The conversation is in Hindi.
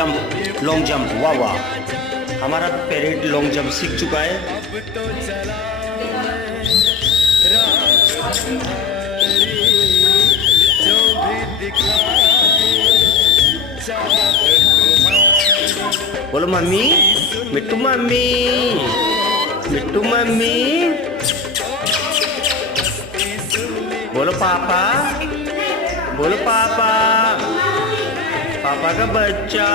Jump, long jump. वाह वाह, हमारा पैरेट लॉन्ग जंप सीख चुका है। बोलो मम्मी, मिट्टू मम्मी, मिट्टू मम्मी। बोलो पापा, बोलो पापा, पापा का बच्चा।